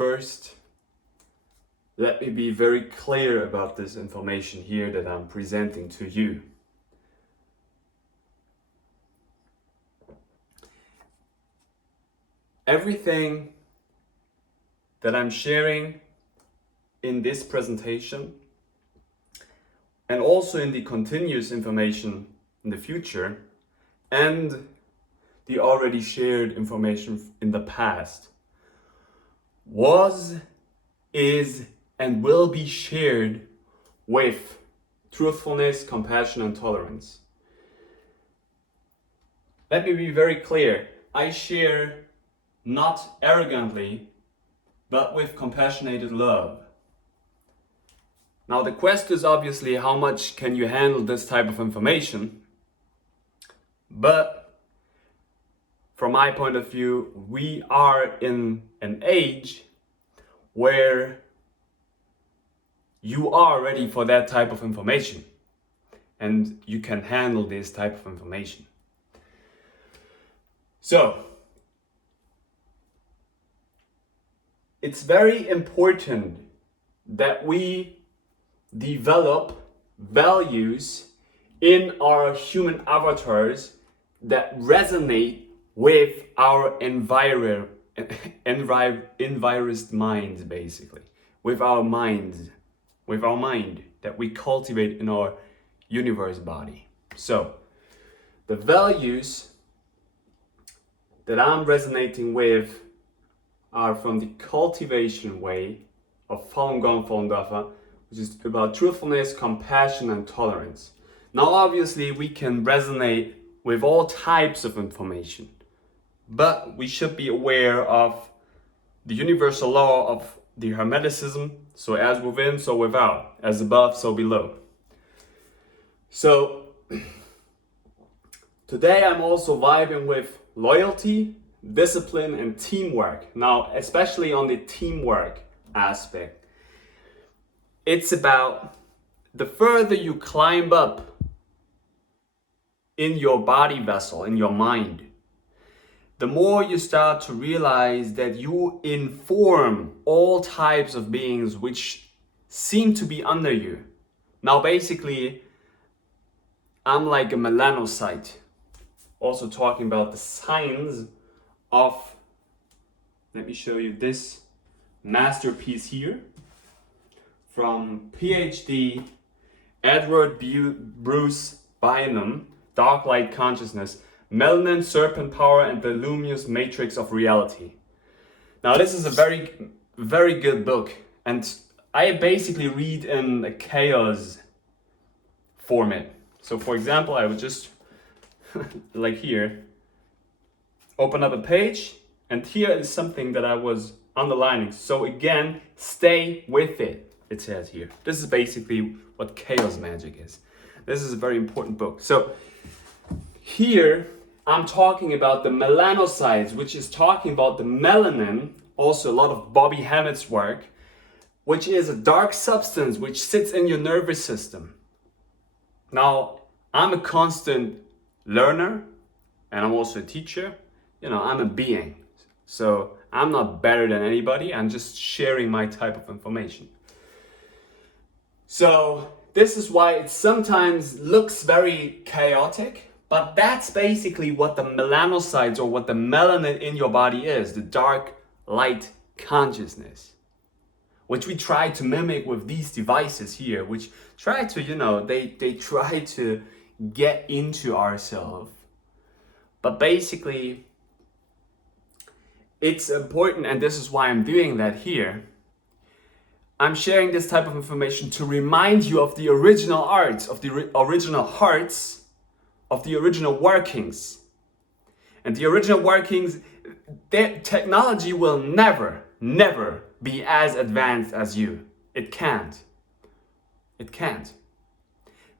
First, let me be very clear about this information here that I'm presenting to you. Everything that I'm sharing in this presentation and also in the continuous information in the future and the already shared information in the past was, is, and will be shared with truthfulness, compassion, and tolerance. Let me be very clear. I share not arrogantly, but with compassionate love. Now the question is obviously how much can you handle this type of information? But from my point of view, we are in an age where you are ready for that type of information and you can handle this type of information. So, it's very important that we develop values in our human avatars that resonate with our envirous minds, basically. With our mind that we cultivate in our universe body. So, the values that I'm resonating with are from the cultivation way of Falun Gong Falun Dafa, which is about truthfulness, compassion, and tolerance. Now, obviously, we can resonate with all types of information, but we should be aware of the universal law of the Hermeticism, so as within, so without, as above, so below. So, today I'm also vibing with loyalty, discipline, and teamwork. Now, especially on the teamwork aspect, it's about the further you climb up in your body vessel, in your mind, the more you start to realize that you inform all types of beings which seem to be under you. Now, basically, I'm like a melanocyte. Also talking about the signs of, let me show you this masterpiece here from PhD Edward Bruce Bynum, Dark Light Consciousness, Melanin, Serpent Power, and the Luminous Matrix of Reality. Now this is a very, very good book, and I basically read in a chaos format. So for example, I would just like here, open up a page, and here is something that I was underlining. So again, stay with it, it says here. This is basically what chaos magic is. This is a very important book. So here I'm talking about the melanocytes, which is talking about the melanin, also a lot of Bobby Hammett's work, which is a dark substance which sits in your nervous system. Now, I'm a constant learner, and I'm also a teacher. I'm a being. So I'm not better than anybody. I'm just sharing my type of information. So this is why it sometimes looks very chaotic, but that's basically what the melanocytes or what the melanin in your body is, the dark light consciousness, which we try to mimic with these devices here, which try to, they try to get into ourselves. But basically, it's important, and this is why I'm doing that here. I'm sharing this type of information to remind you of the original arts, of the original hearts, of the original workings. And the original workings, their technology will never be as advanced as you. It can't. It can't.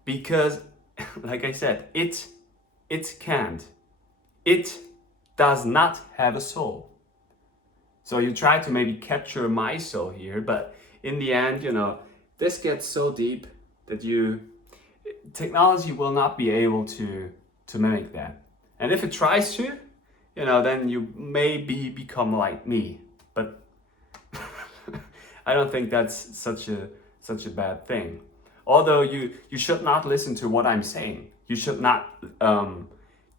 Because, like I said, it can't. It does not have a soul. So you try to maybe capture my soul here, but in the end, this gets so deep that technology will not be able to mimic that. And if it tries to, then you maybe become like me. But I don't think that's such a bad thing. Although you should not listen to what I'm saying. You should not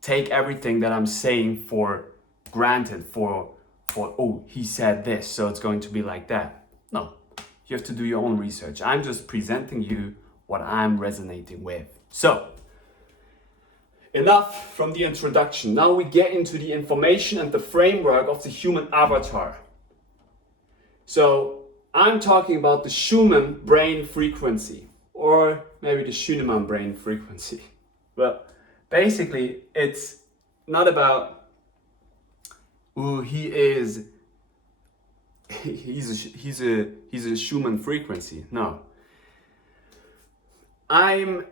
take everything that I'm saying for granted. For oh, he said this, so it's going to be like that. No, you have to do your own research. I'm just presenting you what I'm resonating with. So, enough from the introduction. Now we get into the information and the framework of the human avatar. So, I'm talking about the Schumann brain frequency, or maybe the Schumann brain frequency. But basically, it's not about, ooh, he's a Schumann frequency. No.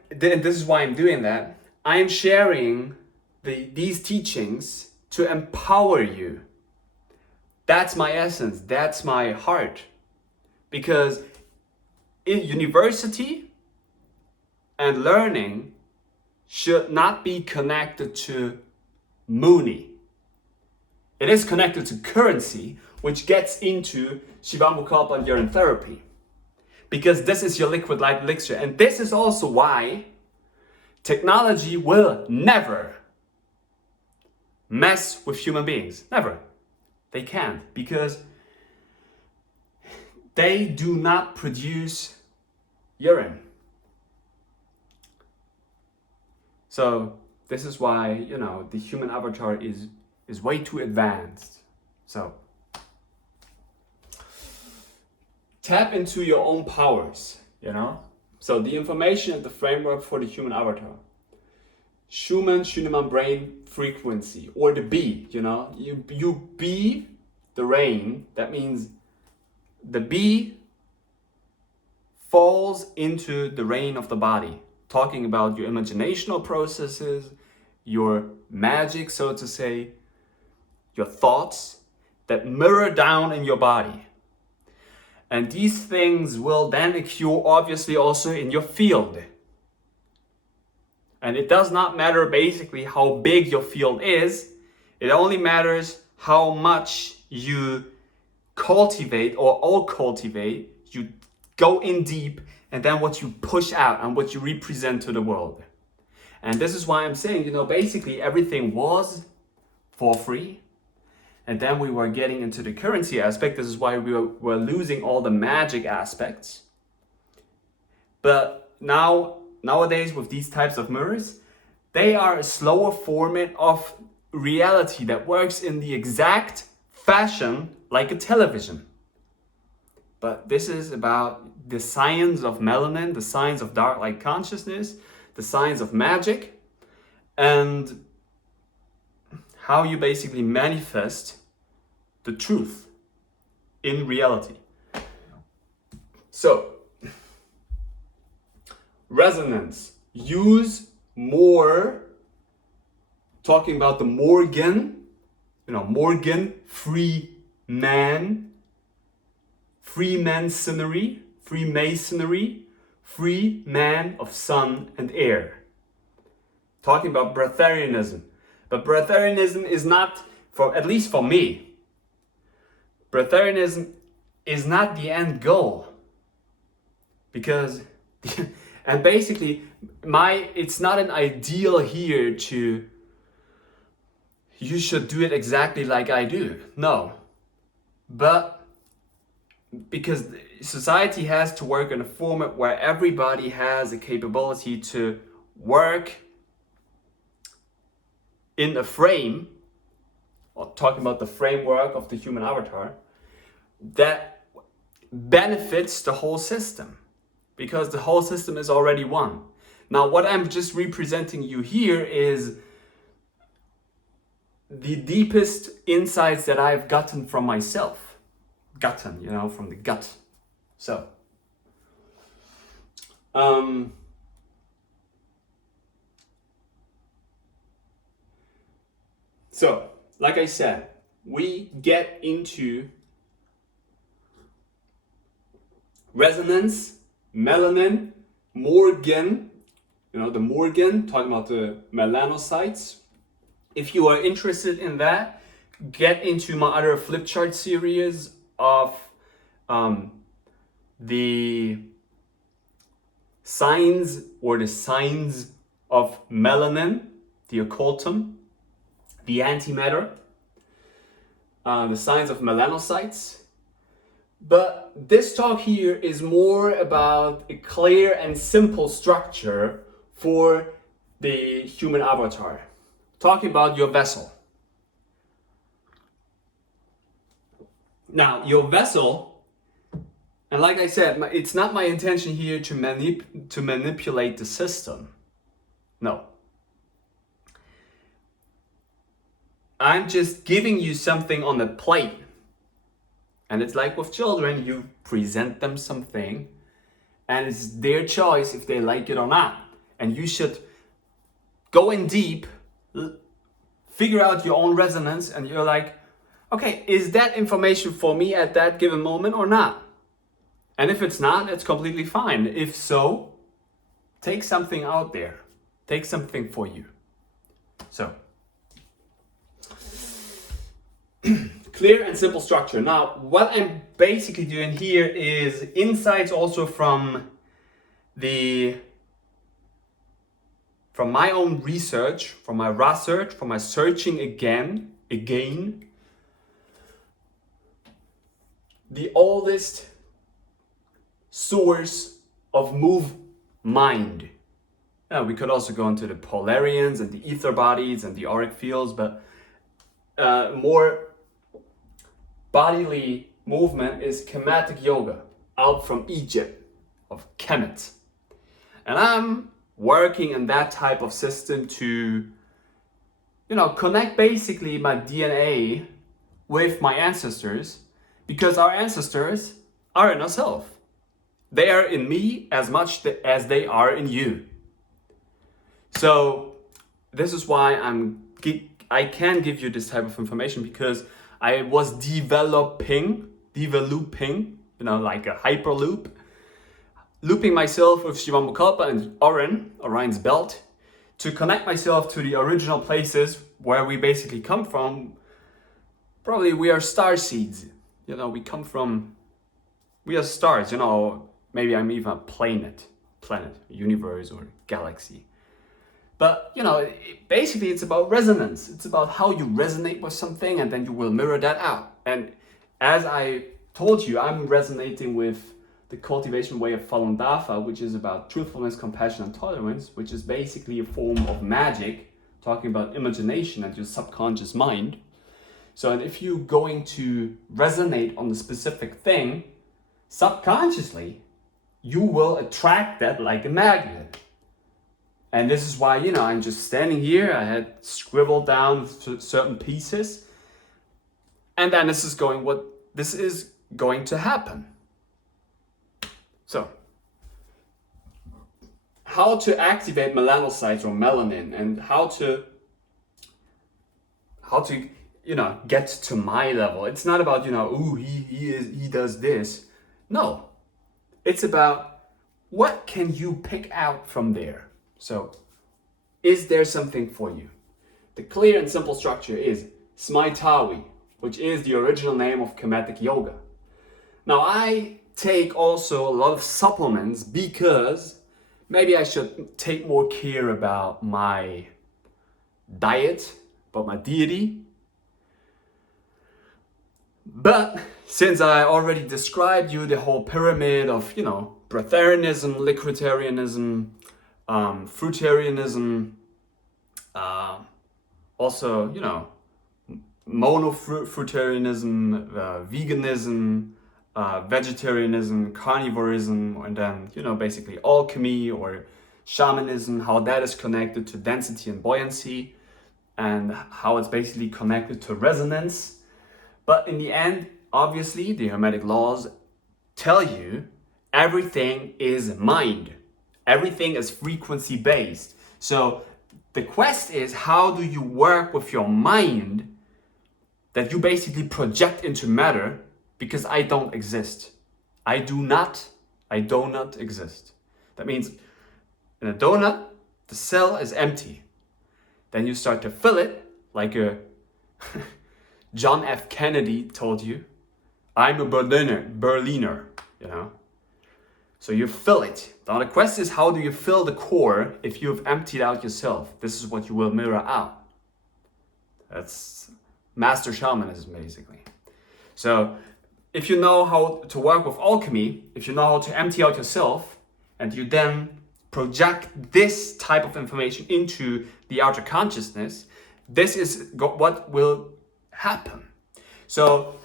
This is why I'm doing that. I'm sharing these teachings to empower you. That's my essence. That's my heart. Because in university and learning should not be connected to money. It is connected to currency, which gets into Shivamukalpa and urine therapy. Because this is your liquid light elixir. And this is also why technology will never mess with human beings. Never. They can't, because they do not produce urine. So this is why, the human avatar is way too advanced. So tap into your own powers, So the information and the framework for the human avatar. Schumann brain frequency, or the B, You be the rain. That means the B falls into the rain of the body. Talking about your imaginational processes, your magic, so to say, your thoughts that mirror down in your body. And these things will then occur obviously also in your field. And it does not matter basically how big your field is. It only matters how much you cultivate or cultivate. You go in deep, and then what you push out and what you represent to the world. And this is why I'm saying, basically everything was for free. And then we were getting into the currency aspect. This is why we were losing all the magic aspects. But nowadays with these types of mirrors, they are a slower format of reality that works in the exact fashion like a television. But this is about the science of melanin, the science of dark light consciousness, the science of magic, and how you basically manifest the truth in reality. So, resonance. Use more, talking about the Morgan, Morgan, Freemasonry, free man of sun and air. Talking about breatharianism. But breatharianism is not, at least for me, breatharianism is not the end goal. Because, and basically, it's not an ideal here you should do it exactly like I do. No. But because society has to work in a format where everybody has the capability to work in a frame, or talking about the framework of the human avatar, that benefits the whole system, because the whole system is already one. Now, what I'm just representing you here is the deepest insights that I've gotten from myself. From the gut. So, like I said, we get into resonance, melanin, Morgan, the Morgan, talking about the melanocytes. If you are interested in that, get into my other flip chart series of the signs of melanin, the occultum, the antimatter, the signs of melanocytes. But this talk here is more about a clear and simple structure for the human avatar. Talking about your vessel. Now, your vessel, and like I said, it's not my intention here to manipulate the system. No. I'm just giving you something on the plate. And it's like with children, you present them something and it's their choice if they like it or not. And you should go in deep, figure out your own resonance, and you're like, okay, is that information for me at that given moment or not? And if it's not, it's completely fine. If so, take something out there. Take something for you. So, clear and simple structure. Now, what I'm basically doing here is insights also from my own research, from my research, from my searching again, the oldest source of mind. Now, we could also go into the Polarians and the ether bodies and the auric fields, but more bodily movement is Kemetic yoga, out from Egypt, of Kemet. And I'm working in that type of system to, connect basically my DNA with my ancestors, because our ancestors are in ourselves. They are in me as much as they are in you. So this is why I can give you this type of information, because I was developing, like a hyperloop, looping myself with Shivamukapa and Orion's belt, to connect myself to the original places where we basically come from. Probably we are star seeds. We are stars, maybe I'm even a planet, universe, or galaxy. But, basically it's about resonance. It's about how you resonate with something, and then you will mirror that out. And as I told you, I'm resonating with the cultivation way of Falun Dafa, which is about truthfulness, compassion, and tolerance, which is basically a form of magic, talking about imagination and your subconscious mind. So, and if you're going to resonate on a specific thing, subconsciously, you will attract that like a magnet. And this is why, I'm just standing here. I had scribbled down certain pieces. And then this is going to happen. So, how to activate melanocytes or melanin, and how to get to my level. It's not about, he does this. No. It's about what can you pick out from there. So, is there something for you? The clear and simple structure is Smaitawi, which is the original name of Kemetic yoga. Now, I take also a lot of supplements because maybe I should take more care about my diet, about my deity. But since I already described you the whole pyramid of, breatharianism, liquiditarianism, fruitarianism, also, monofruitarianism, veganism, vegetarianism, carnivorism, and then, basically alchemy or shamanism, how that is connected to density and buoyancy, and how it's basically connected to resonance. But in the end, obviously, the Hermetic laws tell you everything is mind. Everything is frequency based. So the quest is, how do you work with your mind that you basically project into matter? Because I don't exist. I do not exist. That means in a donut, the cell is empty. Then you start to fill it like a John F. Kennedy told you, I'm a Berliner, So you fill it. Now the question is, how do you fill the core if you've emptied out yourself? This is what you will mirror out. That's master shamanism, basically. So if you know how to work with alchemy, if you know how to empty out yourself, and you then project this type of information into the outer consciousness, this is what will happen. So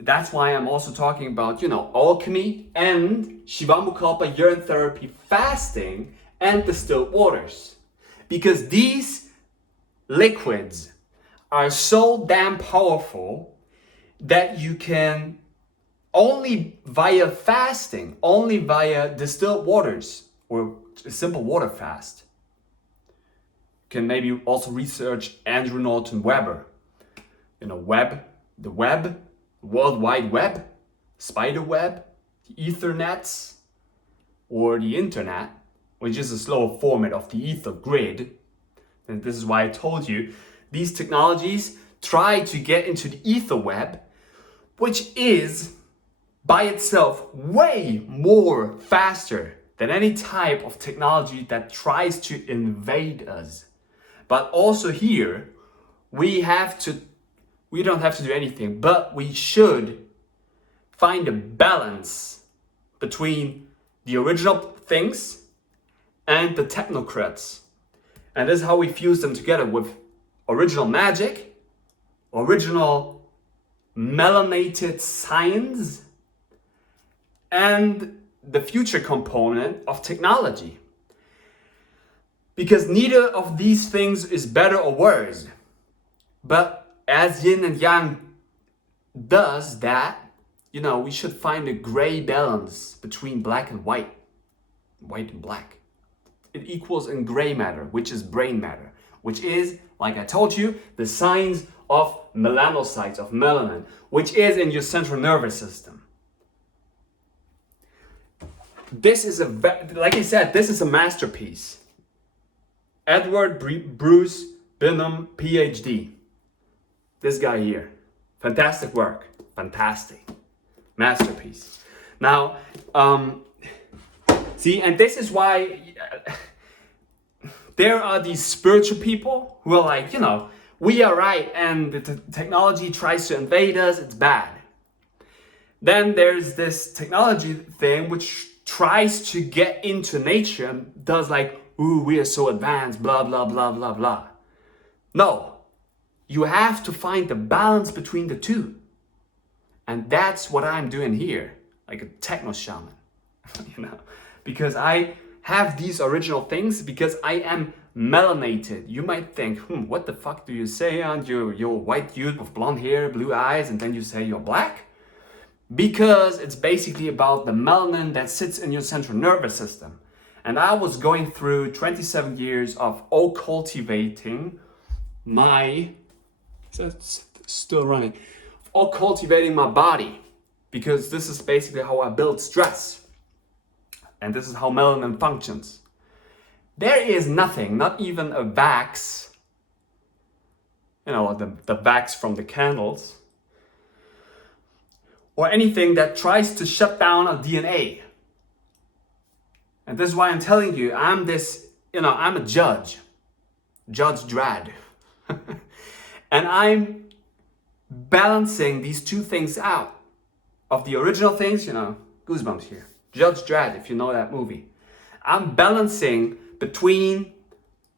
that's why I'm also talking about, alchemy and Shivamukalpa urine therapy, fasting, and distilled waters. Because these liquids are so damn powerful that you can only via fasting, only via distilled waters, or a simple water fast. You can maybe also research Andrew Norton Webber. The web, World Wide Web, spider web, the Ethernets, or the internet, which is a slower format of the ether grid. And this is why I told you, these technologies try to get into the ether web, which is by itself way more faster than any type of technology that tries to invade us. But also here, we don't have to do anything, but we should find a balance between the original things and the technocrats. And this is how we fuse them together with original magic, original melanated science, and the future component of technology. Because neither of these things is better or worse. But as yin and yang does that, we should find a gray balance between black and white and black. It equals in gray matter, which is brain matter, which is, like I told you, the signs of melanocytes, of melanin, which is in your central nervous system. This is like I said, this is a masterpiece. Edward Bruce Bingham, PhD. This guy here. Fantastic work. Fantastic. Masterpiece. Now, see, and this is why there are these spiritual people who are like, we are right and the technology tries to invade us, it's bad. Then there's this technology thing which tries to get into nature and does like, ooh, we are so advanced, blah, blah, blah, blah, blah. No, you have to find the balance between the two. And that's what I'm doing here, like a techno shaman, because I have these original things, because I am melanated. You might think, what the fuck do you say, aren't you? You're a white dude with blonde hair, blue eyes, and then you say you're black? Because it's basically about the melanin that sits in your central nervous system. And I was going through 27 years of cultivating my, it's still running, cultivating my body, because this is basically how I build stress. And this is how melanin functions. There is nothing, not even a wax, the wax from the candles, or anything that tries to shut down our DNA. And this is why I'm telling you, I'm a judge, Judge Dredd. And I'm balancing these two things out. Of the original things, goosebumps here. Judge Dredd, if you know that movie. I'm balancing between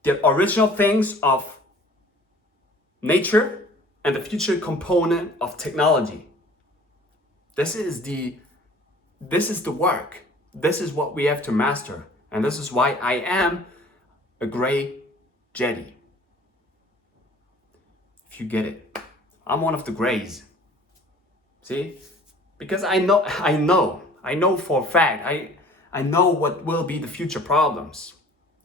the original things of nature and the future component of technology. This is the work. This is what we have to master. And this is why I am a gray Jedi. If you get it. I'm one of the grays. See? Because I know for a fact, I know what will be the future problems.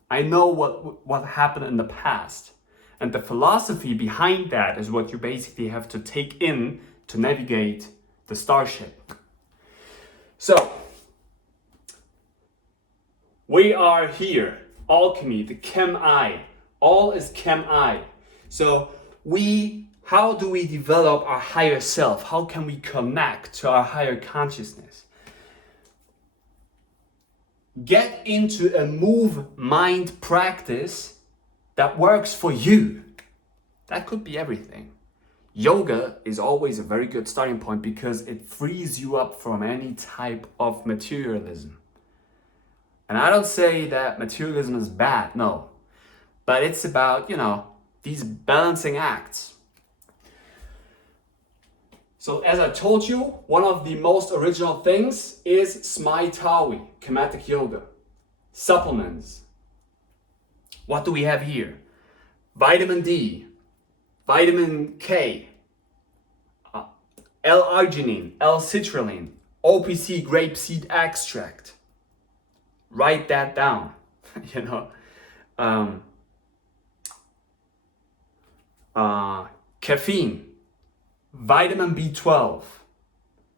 I know what happened in the past. And the philosophy behind that is what you basically have to take in to navigate the starship. So, we are here. Alchemy, the chem-I. All is chem-I. So, how do we develop our higher self? How can we connect to our higher consciousness? get into a move mind practice that works for you. That could be everything. Yoga is always a very good starting point because it frees you up from any type of materialism. And I don't say that materialism is bad, no. But it's about, these balancing acts. So as I told you, one of the most original things is Smai-Tawi, Kinetic Yoga. Supplements. What do we have here? Vitamin D, vitamin K, L-arginine, L-citrulline, OPC grapeseed extract. Write that down, caffeine, vitamin B12.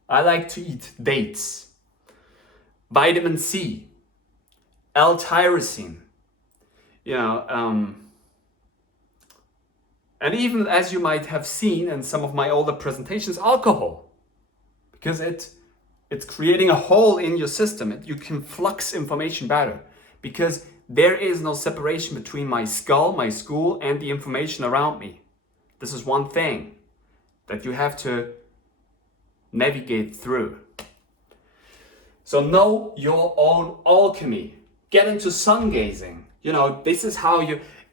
I like to eat dates. Vitamin C, L-tyrosine, and even, as you might have seen in some of my older presentations, alcohol, because it's creating a hole in your system. You can flux information better because there is no separation between my skull, my school, and the information around me. This is one thing that you have to navigate through. So know your own alchemy. Get into sun gazing. This is how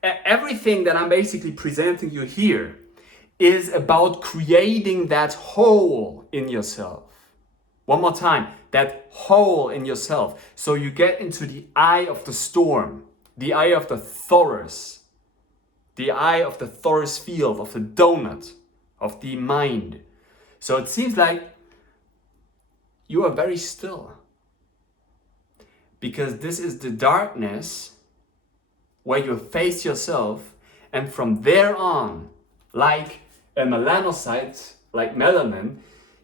everything that I'm basically presenting you here is about creating that hole in yourself. One more time, that hole in yourself. So you get into the eye of the storm, the eye of the torus, the eye of the torus field, of the donut, of the mind. So it seems like you are very still. Because this is the darkness where you face yourself, and from there on, like a melanocyte, like melanin,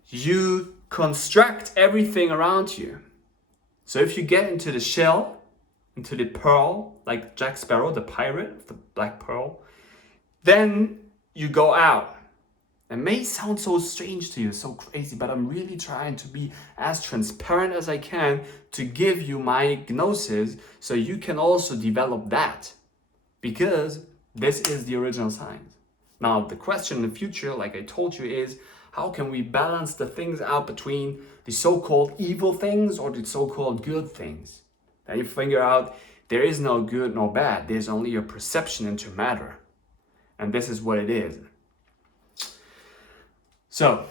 you construct everything around you. So if you get into the shell, into the pearl, like Jack Sparrow, the pirate of the Black Pearl, then you go out. It may sound so strange to you, so crazy, but I'm really trying to be as transparent as I can to give you my gnosis so you can also develop that. Because this is the original science. Now, the question in the future, like I told you, is how can we balance the things out between the so-called evil things or the so-called good things? Then you figure out there is no good nor bad. There's only a perception into matter. And this is what it is. So,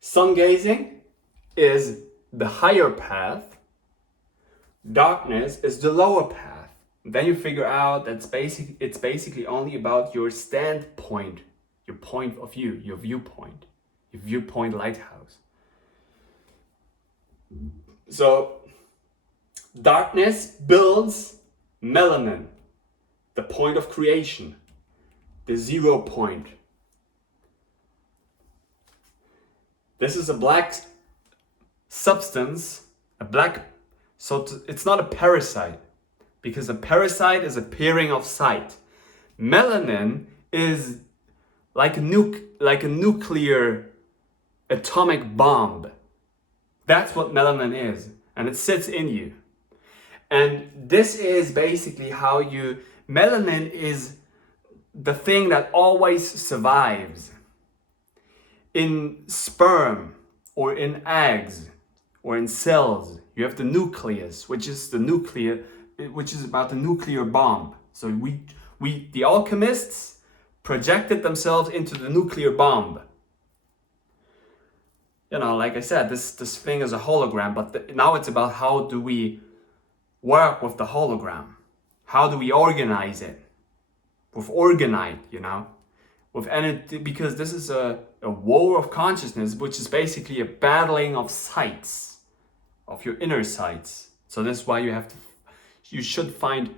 sun gazing is the higher path. Darkness is the lower path. Then you figure out it's basically only about your standpoint, your point of view, your viewpoint lighthouse. So, darkness builds melanin, the point of creation, the 0 point. This is a black substance, it's not a parasite, because a parasite is appearing of sight. Melanin is like a nuclear atomic bomb. That's what melanin is, and it sits in you. And this is basically how melanin is the thing that always survives. In sperm, or in eggs, or in cells, you have the nucleus, which is about the nuclear bomb. So the alchemists projected themselves into the nuclear bomb. Like I said, this thing is a hologram, but now it's about how do we work with the hologram? How do we organize it? With orgonite, with energy, because this is a war of consciousness, which is basically a battling of sights, of your inner sights. So this is why you should find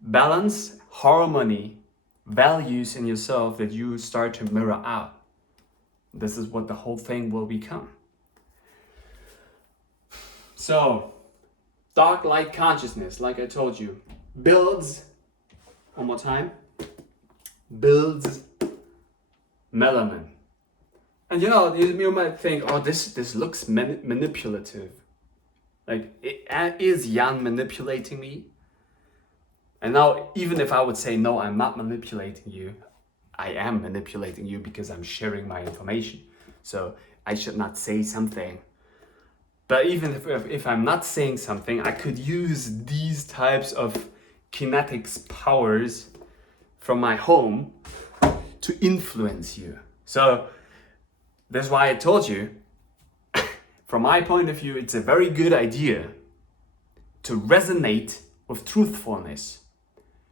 balance, harmony, values in yourself that you start to mirror out. This is what the whole thing will become. So, dark light consciousness, like I told you, builds, one more time, builds melanin. And you know, you might think, oh, this looks manipulative. Like, is Jan manipulating me? And now, even if I would say, no, I'm not manipulating you, I am manipulating you because I'm sharing my information. So I should not say something. But even if I'm not saying something, I could use these types of kinetics powers from my home to influence you. So that's why I told you, from my point of view, it's a very good idea to resonate with truthfulness,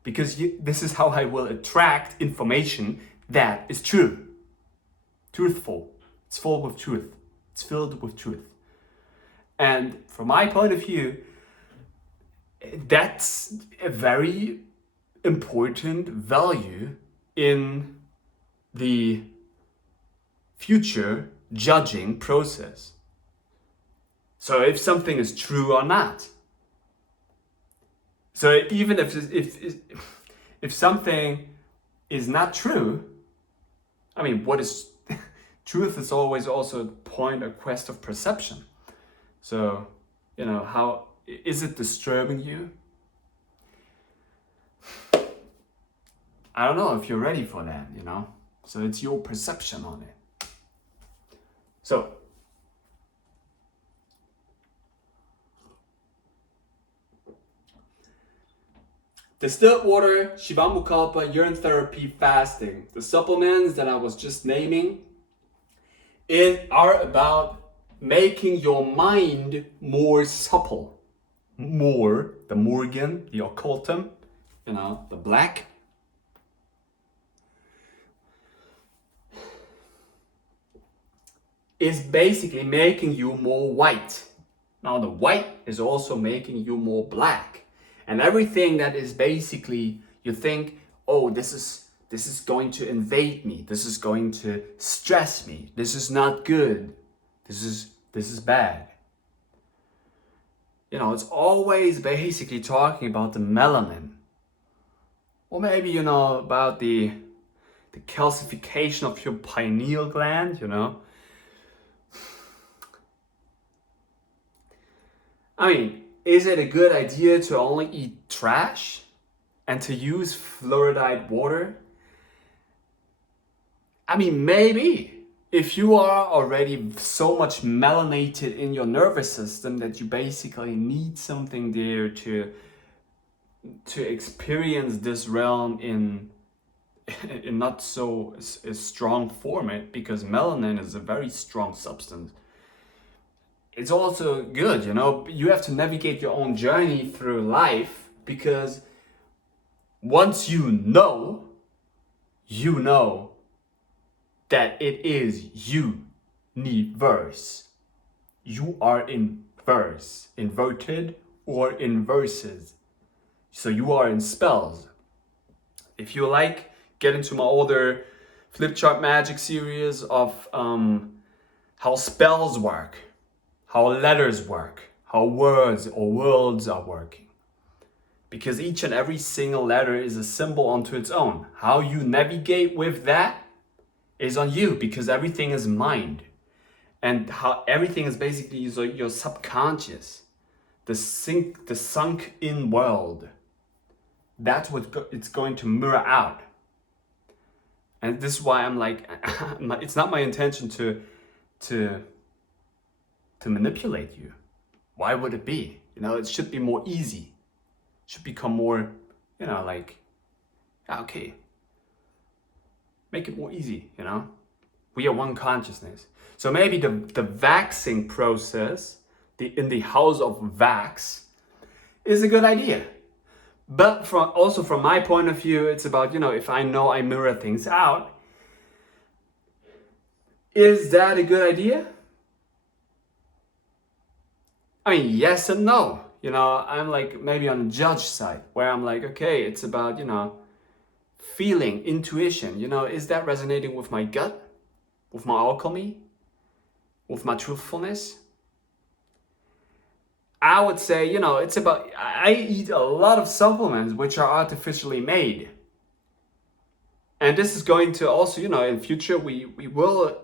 because this is how I will attract information that is true, truthful. It's full with truth. It's filled with truth. And from my point of view, that's a very important value in the future judging process. So if something is true or not. So even if something is not true, I mean, what is truth is always also a point, a quest of perception. So, you know, how is it disturbing you? I don't know if you're ready for that, you know? So it's your perception on it. So, distilled water, Shivamukalpa, urine therapy, fasting. The supplements that I was just naming are about making your mind more supple. More, the Morgan, the occultum, you know, the black. Is basically making you more white. Now the white is also making you more black. And everything that is basically, you think, oh, this is going to invade me. This is going to stress me. This is not good. This is bad. You know, it's always basically talking about the melanin. Or maybe, you know, about the calcification of your pineal gland, you know. I mean, is it a good idea to only eat trash and to use fluoride water? I mean, maybe. If you are already so much melanated in your nervous system that you basically need something there to experience this realm in not so a strong format, because melanin is a very strong substance. It's also good, you know, you have to navigate your own journey through life, because once you know that it is universe. You are in verse, inverted or in verses. So you are in spells. If you like, get into my older flip chart magic series of how spells work, how letters work, how words or worlds are working. Because each and every single letter is a symbol unto its own. How you navigate with that is on you, because everything is mind. And how everything is basically your subconscious, the sunk in world. That's what it's going to mirror out. And this is why I'm like, it's not my intention to manipulate you. Why would it be? You know, it should be more easy. It should become more, you know, like, okay, make it more easy, you know? We are one consciousness. So maybe the vaxing process, in the house of Vax, is a good idea. But from my point of view, it's about, you know, if I know I mirror things out, is that a good idea? I mean, yes and no. You know, I'm like maybe on the judge side, where I'm like, okay, it's about, you know, feeling, intuition. You know, is that resonating with my gut, with my alchemy, with my truthfulness? I would say, you know, it's about, I eat a lot of supplements which are artificially made. And this is going to also, you know, in future we will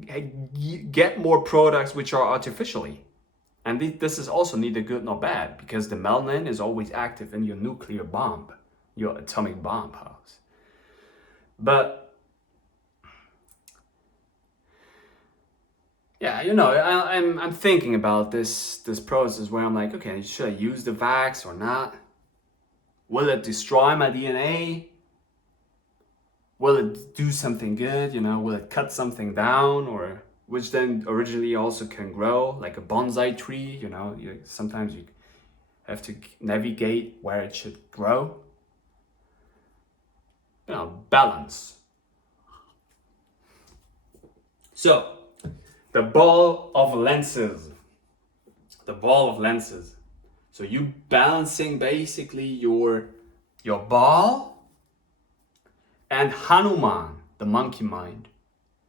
get more products which are artificially. And this is also neither good nor bad, because the melanin is always active in your nuclear bomb, your atomic bomb house. But yeah, I'm thinking about this process where I'm like, okay, should I use the vax or not? Will it destroy my DNA? Will it do something good? Will it cut something down, or which then originally also can grow like a bonsai tree? Sometimes you have to navigate where it should grow. Balance. So, the ball of lenses. So you balancing basically your ball and Hanuman, the monkey mind,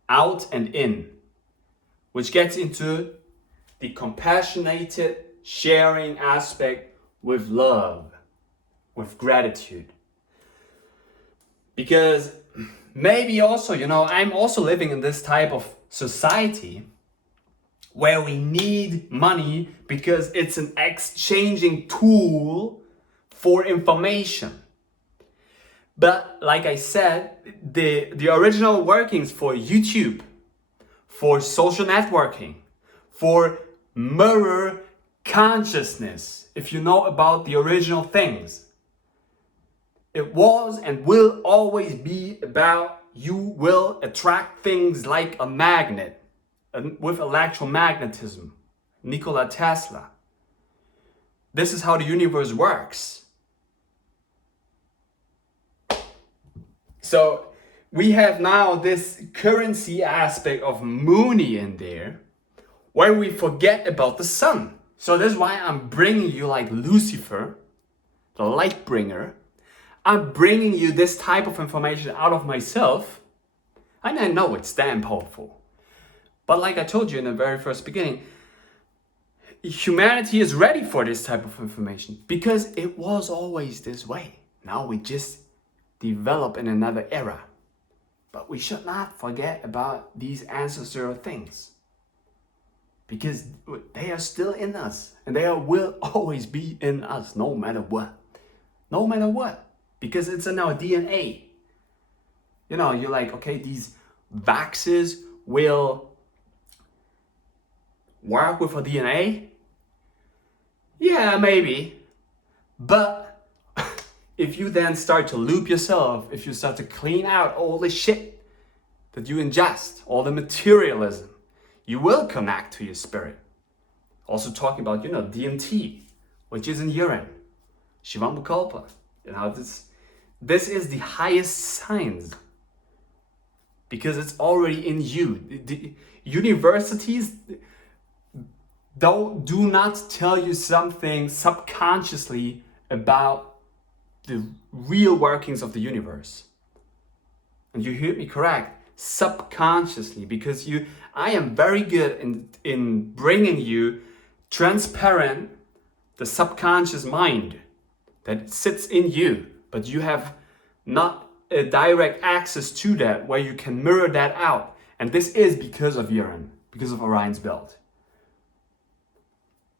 out and in, which gets into the compassionated sharing aspect with love, with gratitude. Because maybe also, I'm also living in this type of society where we need money because it's an exchanging tool for information. But like I said, the original workings for YouTube, for social networking, for mirror consciousness, if you know about the original things, it was and will always be about you will attract things like a magnet with electromagnetism. Nikola Tesla. This is how the universe works. So we have now this currency aspect of Mooney in there, where we forget about the sun. So this is why I'm bringing you like Lucifer, the light bringer. I'm bringing you this type of information out of myself, and I know it's damn powerful. But like I told you in the very first beginning, humanity is ready for this type of information because it was always this way. Now we just develop in another era. But we should not forget about these ancestral things, because they are still in us and they will always be in us no matter what. No matter what. Because it's in our DNA. You're like, okay, these vaxes will work with our DNA? Yeah, maybe. But if you then start to loop yourself, if you start to clean out all the shit that you ingest, all the materialism, you will connect to your spirit. Also talking about, DMT, which is in urine. Shivamukalpa. This is the highest science. Because it's already in you. The universities do not tell you something subconsciously about the real workings of the universe. And you heard me correct, subconsciously, because I am very good in bringing you transparent the subconscious mind that sits in you, but you have not a direct access to that where you can mirror that out. And this is because of urine, because of Orion's belt.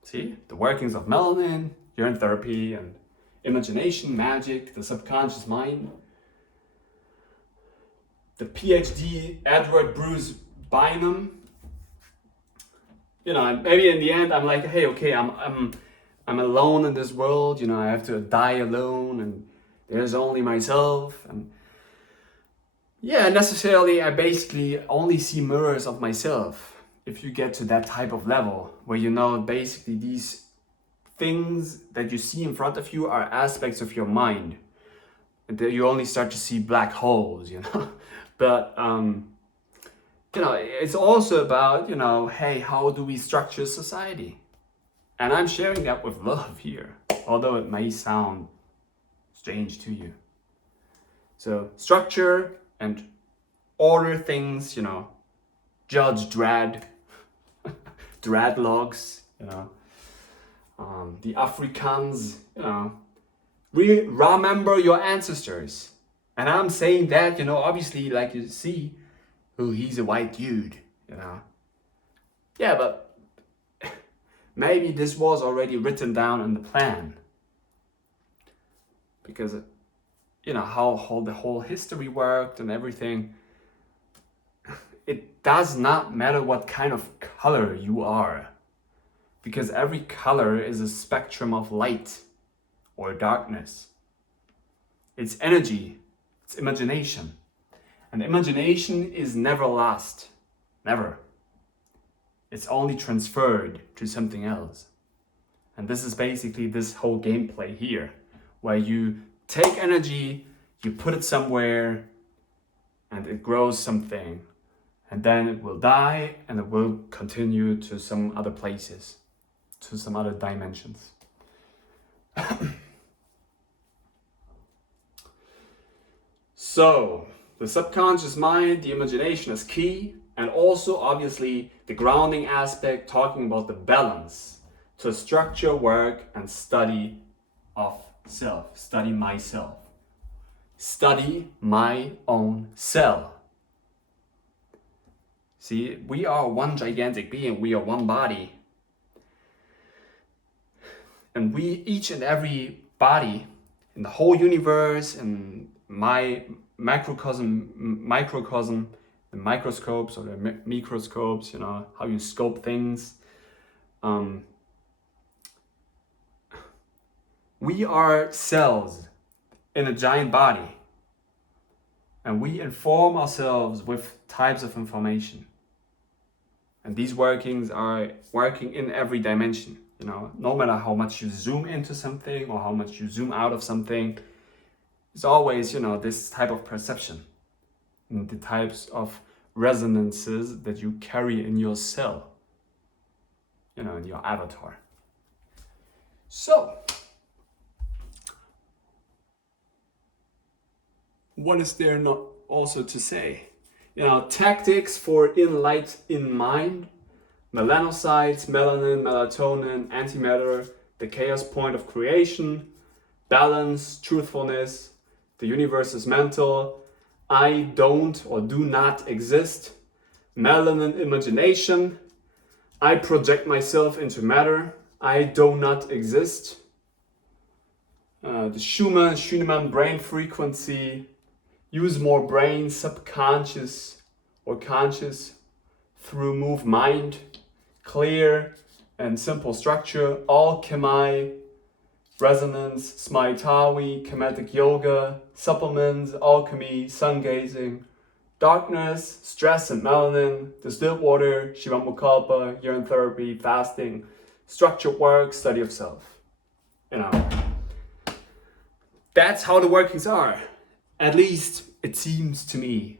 See, the workings of melanin, urine therapy, and imagination, magic, the subconscious mind. The PhD Edward Bruce Bynum. Maybe in the end I'm like, hey, okay, I'm alone in this world. I have to die alone, and there's only myself. And yeah, necessarily I basically only see mirrors of myself. If you get to that type of level where basically these things that you see in front of you are aspects of your mind, and that you only start to see black holes, But it's also about, hey, how do we structure society? And I'm sharing that with love here, although it may sound strange to you. So structure and order things, Judge Dredd, dreadlocks, the Africans, remember your ancestors. And I'm saying that, obviously, like you see, he's a white dude. you know. Yeah, but maybe this was already written down in the plan. Because, you know, how the whole history worked and everything. It does not matter what kind of color you are. Because every color is a spectrum of light or darkness. It's energy, it's imagination. And imagination is never lost. Never. It's only transferred to something else. And this is basically this whole gameplay here, where you take energy, you put it somewhere, and it grows something. And then it will die, and it will continue to some other places, to some other dimensions. So, the subconscious mind, the imagination is key, and also obviously the grounding aspect, talking about the balance to structure, work, and study of self. Study myself. Study my own cell. See, we are one gigantic being, we are one body. And we, each and every body in the whole universe, and my microcosm, the microscopes or the microscopes, you know, how you scope things. We are cells in a giant body, and we inform ourselves with types of information. And these workings are working in every dimension, you know, no matter how much you zoom into something or how much you zoom out of something, it's always, you know, this type of perception and the types of resonances that you carry in your cell, you know, in your avatar. So, what is there not also to say? You know, tactics for in mind, melanocytes, melanin, melatonin, antimatter, the chaos point of creation, balance, truthfulness, the universe is mental, I don't or do not exist, melanin imagination, I project myself into matter, I do not exist, the Schumann brain frequency, use more brain, subconscious or conscious, through move mind, clear and simple structure, alchemy, resonance, smaitawi, kinetic yoga, supplements, alchemy, sun gazing, darkness, stress and melanin, distilled water, Shivamukalpa, urine therapy, fasting, structured work, study of self. You know, that's how the workings are. At least it seems to me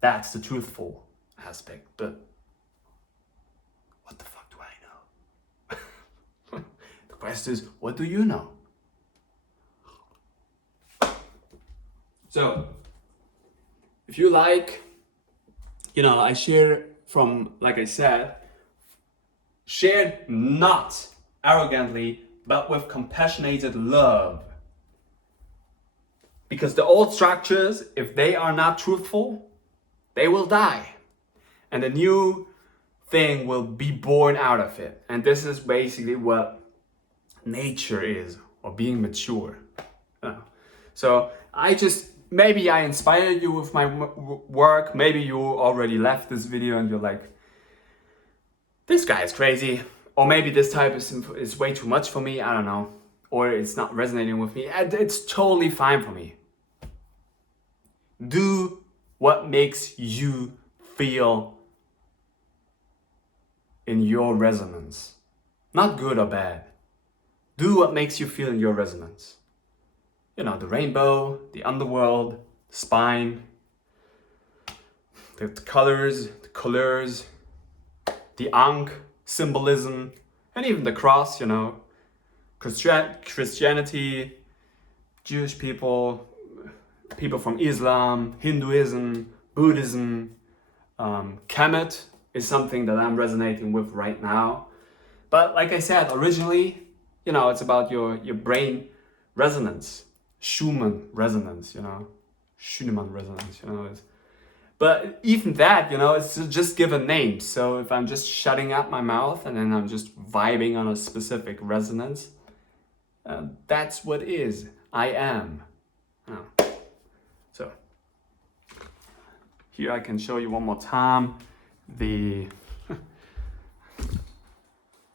that's the truthful aspect, but what the fuck do I know? The question is, what do you know? So, if you like, you know, I share from, like I said, shared not arrogantly, but with compassionated love. Because the old structures, if they are not truthful, they will die. And a new thing will be born out of it. And this is basically what nature is, or being mature. So maybe I inspired you with my work. Maybe you already left this video and you're like, this guy is crazy. Or maybe this type is way too much for me, I don't know. Or it's not resonating with me. And it's totally fine for me. Do what makes you feel in your resonance. Not good or bad. Do what makes you feel in your resonance. You know, the rainbow, the underworld, the spine, the colors, the Ankh symbolism, and even the cross, you know, Christianity, Jewish people, people from Islam, Hinduism, Buddhism, Kemet is something that I'm resonating with right now. But like I said, originally, you know, it's about your brain resonance, Schumann resonance, you know, But even that, it's just give a name. So if I'm just shutting up my mouth and then I'm just vibing on a specific resonance, that's what is. I am. Oh. So here I can show you one more time the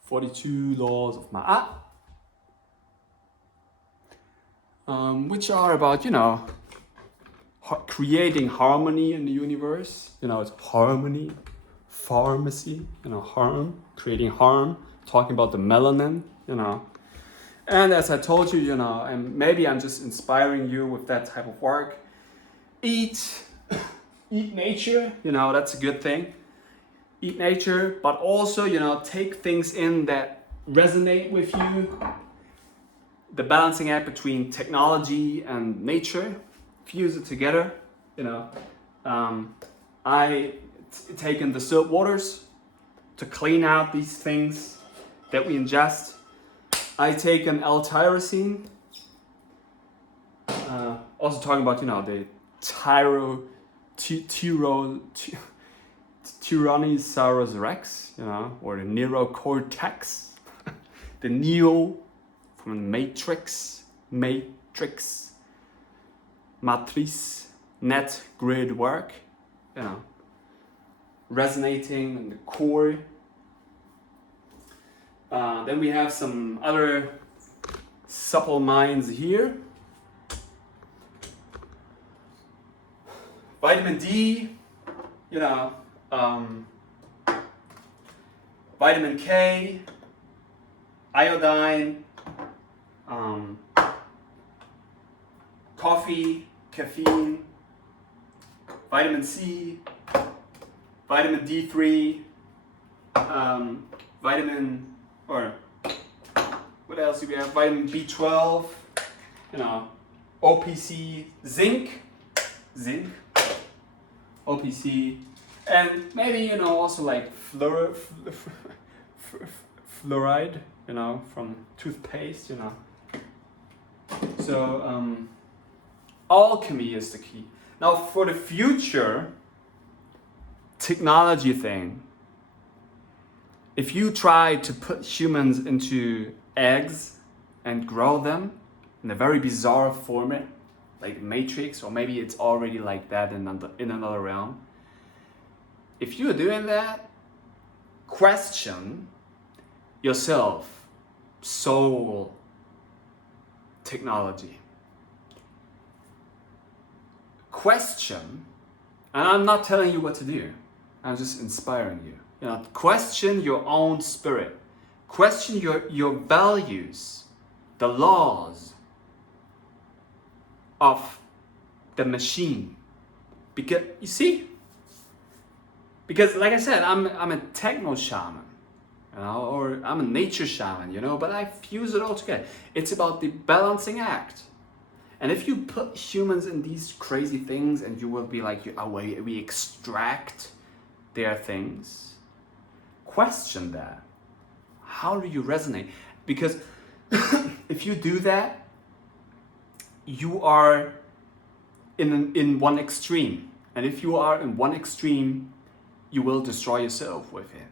42 laws of Ma'at, which are about, creating harmony in the universe. It's harmony, pharmacy, harm, creating harm, talking about the melanin, And as I told you, and maybe I'm just inspiring you with that type of work. Eat nature, that's a good thing. Eat nature, but also, take things in that resonate with you. The balancing act between technology and nature, fuse it together, I taken distilled waters to clean out these things that we ingest. I take an L-tyrosine, also talking about, the Tyrannosaurus rex, or the neurocortex, the neo from the matrix, matrice, net grid work, resonating in the core. Then we have some other supple minds here. Vitamin D, vitamin K, iodine, coffee, caffeine, vitamin C, vitamin D3, what else do we have? Vitamin B12, OPC, zinc, OPC, and maybe, also like fluoride, from toothpaste, So, alchemy is the key. Now, for the future technology thing, if you try to put humans into eggs and grow them in a very bizarre format, like Matrix, or maybe it's already like that in another realm. If you're doing that, question yourself, soul, technology. Question, and I'm not telling you what to do, I'm just inspiring you. Question your own spirit. Question your values, the laws of the machine. Because you see, like I said, I'm a techno shaman, or I'm a nature shaman, but I fuse it all together. It's about the balancing act. And if you put humans in these crazy things, and you will be like, we extract their things. Question that. How do you resonate? Because if you do that, you are in one extreme. And if you are in one extreme, you will destroy yourself with it.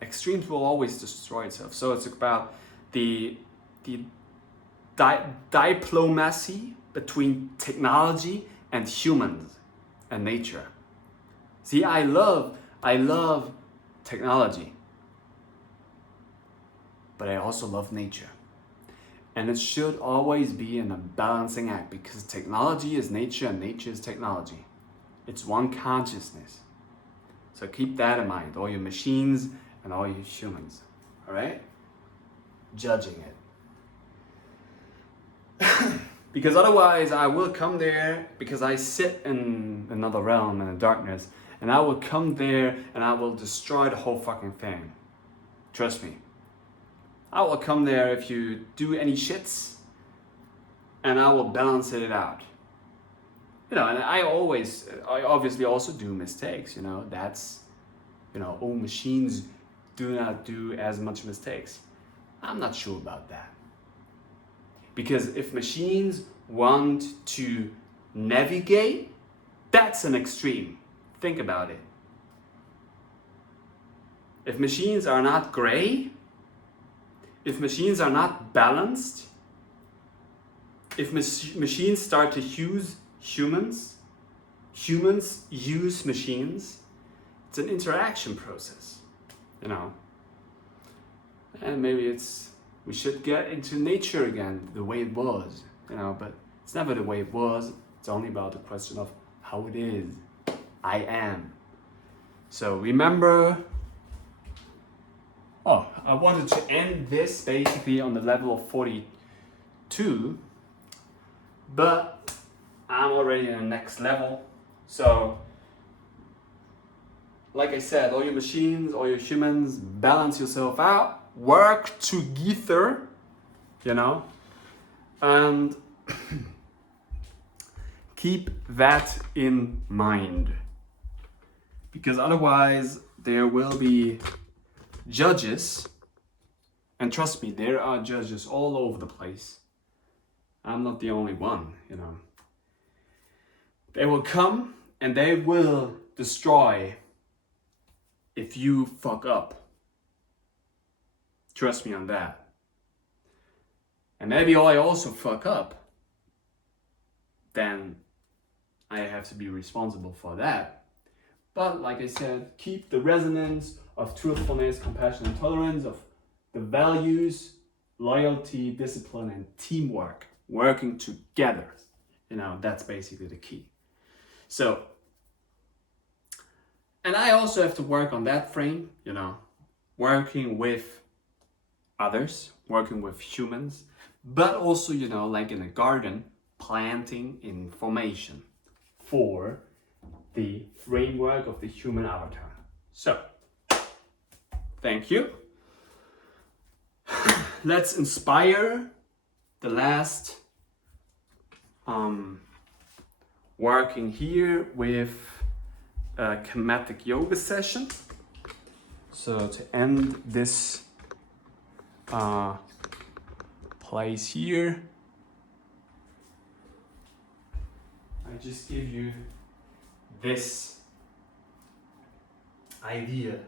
Extremes will always destroy itself. So it's about the diplomacy between technology and humans and nature. See, I love technology, but I also love nature. And it should always be in a balancing act, because technology is nature and nature is technology. It's one consciousness. So keep that in mind, all your machines and all your humans, all right? Judging it. Because otherwise I will come there, because I sit in another realm in the darkness, and I will come there and I will destroy the whole fucking thing. Trust me. I will come there if you do any shits, and I will balance it out. And I obviously also do mistakes, that's, all machines do not do as much mistakes. I'm not sure about that. Because if machines want to navigate That's an extreme. Think about it. If machines are not gray, if machines are not balanced, if machines start to use humans, humans use machines, it's an interaction process, you know. And maybe we should get into nature again, the way it was, you know, but it's never the way it was. It's only about the question of how it is. I am. So remember, I wanted to end this basically on the level of 42, but I'm already in the next level. So, like I said, all your machines, all your humans, balance yourself out, work together, you know, and keep that in mind. Because otherwise, there will be judges, and trust me, there are judges all over the place. I'm not the only one, you know. They will come and they will destroy if you fuck up. Trust me on that. And maybe I also fuck up, then I have to be responsible for that. But like I said, keep the resonance of truthfulness, compassion, and tolerance, of the values, loyalty, discipline, and teamwork, working together. You know, that's basically the key. So, and I also have to work on that frame, you know, working with others, working with humans, but also, you know, like in a garden, planting information for the framework of the human avatar. So, thank you. Let's inspire the last working here with a kinetic yoga session. So to end this place here, I just give you this idea.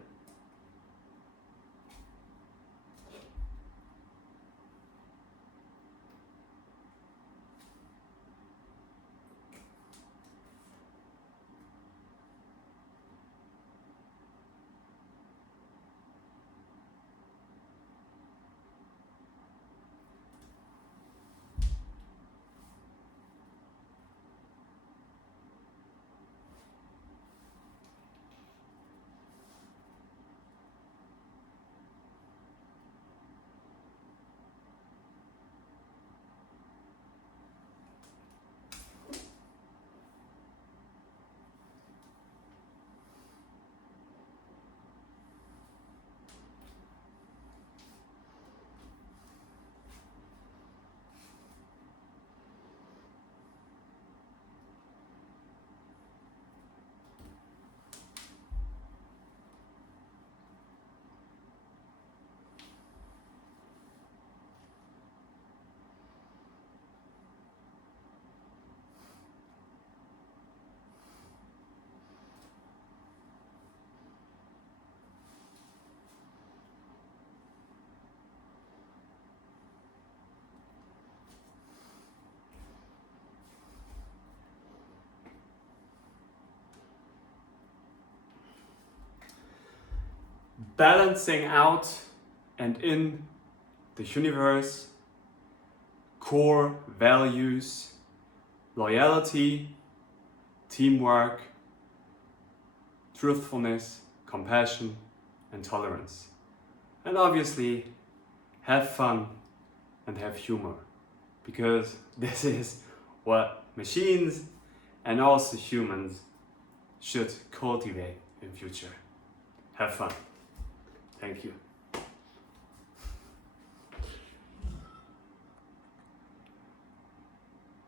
Balancing out and in the universe, core values, loyalty, teamwork, truthfulness, compassion, and tolerance. And obviously, have fun and have humor, because this is what machines and also humans should cultivate in future. Have fun. Thank you.